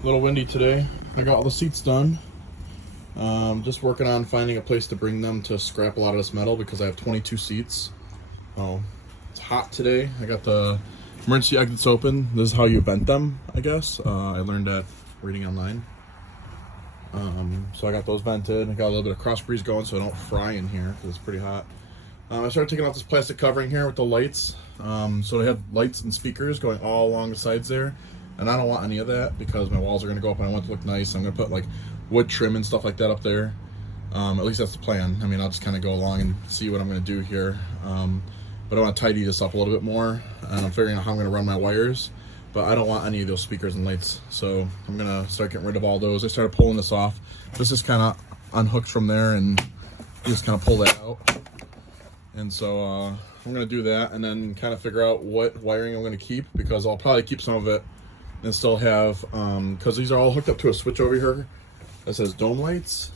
A little windy today. I got all the seats done. Just working on finding a place to bring them to scrap a lot of this metal because I have 22 seats. Oh, it's hot today. I got the emergency exits open. This is how you vent them, I guess. I learned that reading online. So I got those vented. I got a little bit of cross breeze going so I don't fry in here because it's pretty hot. I started taking off this plastic covering here with the lights. So they have lights and speakers going all along the sides there. And I don't want any of that because my walls are going to go up and I want it to look nice. I'm going to put like wood trim and stuff like that up there. At least that's the plan. I mean, I'll just kind of go along and see what I'm going to do here. But I want to tidy this up a little bit more. And I'm figuring out how I'm going to run my wires. But I don't want any of those speakers and lights. So I'm going to start getting rid of all those. I started pulling this off. This is kind of unhooked from there and just kind of pull that out. And so I'm going to do that and then kind of figure out what wiring I'm going to keep because I'll probably keep some of it and still have, because these are all hooked up to a switch over here that says dome lights.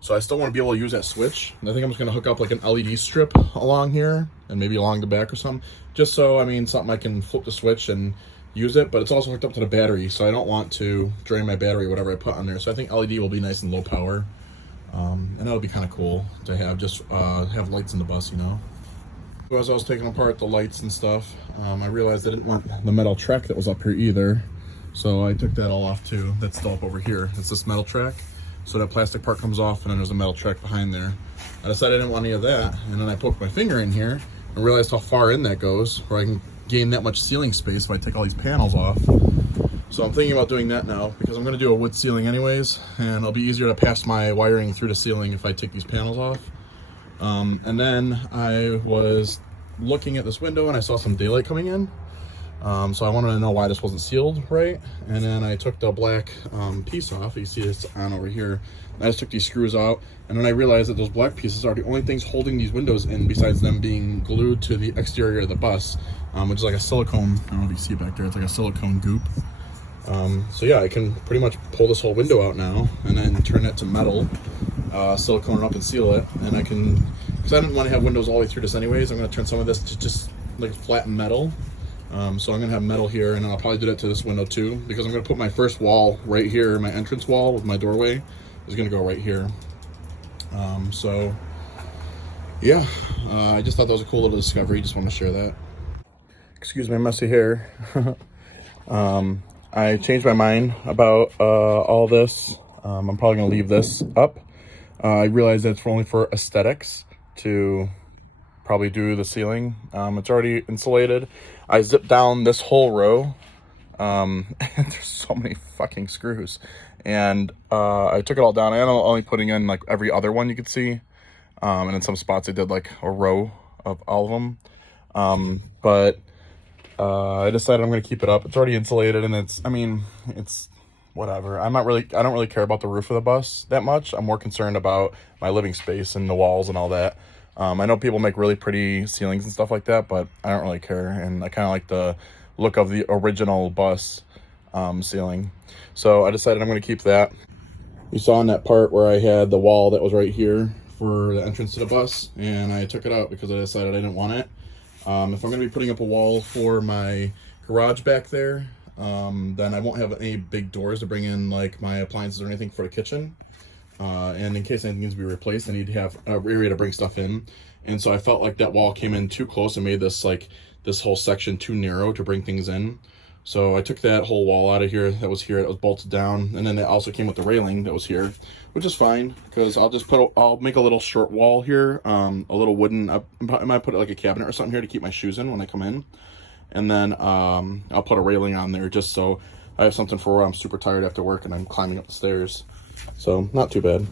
So I still want to be able to use that switch. And I think I'm just going to hook up like an LED strip along here and maybe along the back or something. Just so, I mean, something I can flip the switch and use it, but it's also hooked up to the battery. So I don't want to drain my battery, whatever I put on there. So I think LED will be nice and low power. And that'll be kind of cool to have, just have lights in the bus, you know. So as I was taking apart the lights and stuff, I realized I didn't want the metal track that was up here either. So I took that all off too. That's still up over here. It's this metal track. So that plastic part comes off and then there's a metal track behind there. I decided I didn't want any of that. And then I poked my finger in here and realized how far in that goes, where I can gain that much ceiling space if I take all these panels off. So I'm thinking about doing that now because I'm going to do a wood ceiling anyways, and it'll be easier to pass my wiring through the ceiling if I take these panels off. And then I was looking at this window and I saw some daylight coming in. So I wanted to know why this wasn't sealed right. And then I took the black piece off. You see it's on over here. I just took these screws out, and then I realized that those black pieces are the only things holding these windows in besides them being glued to the exterior of the bus, which is like a silicone. I don't know if you see it back there. It's like a silicone goop. So yeah, I can pretty much pull this whole window out now and then turn it to metal, silicone it up and seal it. And I can, because I didn't want to have windows all the way through this anyways, I'm going to turn some of this to just like flat metal. So I'm going to have metal here, and then I'll probably do that to this window too, because I'm going to put my first wall right here, my entrance wall with my doorway is going to go right here. So yeah, I just thought that was a cool little discovery. Just want to share that. Excuse my messy hair. I changed my mind about all this. I'm probably going to leave this up. I realized that it's only for aesthetics to probably do the ceiling. It's already insulated. I zipped down this whole row. And there's so many fucking screws. And I took it all down. I ended up only putting in like every other one you could see. And in some spots I did like a row of all of them. But I decided I'm going to keep it up. It's already insulated, and it's whatever. I don't really care about the roof of the bus that much. I'm more concerned about my living space and the walls and all that. I know people make really pretty ceilings and stuff like that, but I don't really care. And I kind of like the look of the original bus ceiling. So I decided I'm going to keep that. You saw in that part where I had the wall that was right here for the entrance to the bus, and I took it out because I decided I didn't want it. If I'm going to be putting up a wall for my garage back there, then I won't have any big doors to bring in like my appliances or anything for the kitchen. And in case anything needs to be replaced, I need to have an area to bring stuff in. And so I felt like that wall came in too close and made this whole section too narrow to bring things in. So I took that whole wall out of here that was here. It was bolted down, and then it also came with the railing that was here, which is fine because I'll make a little short wall here, a little wooden. I might put like a cabinet or something here to keep my shoes in when I come in, and then I'll put a railing on there just so I have something for when I'm super tired after work and I'm climbing up the stairs. So not too bad.